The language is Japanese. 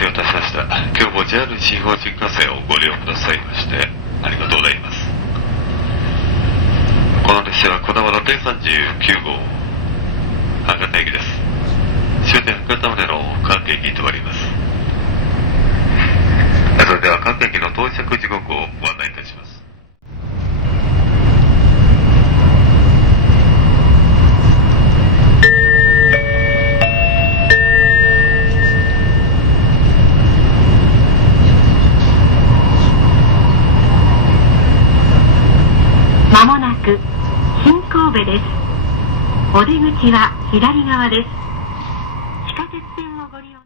せをいたしました。今日も JR 西日本新幹線をご利用くださいましてありがとうございます。この列車はこだまの39号博多駅です。終点博多までの各駅に停まります。それでは各駅の到着時刻をご案内いたします。まもなく新神戸です。お出口は左側です。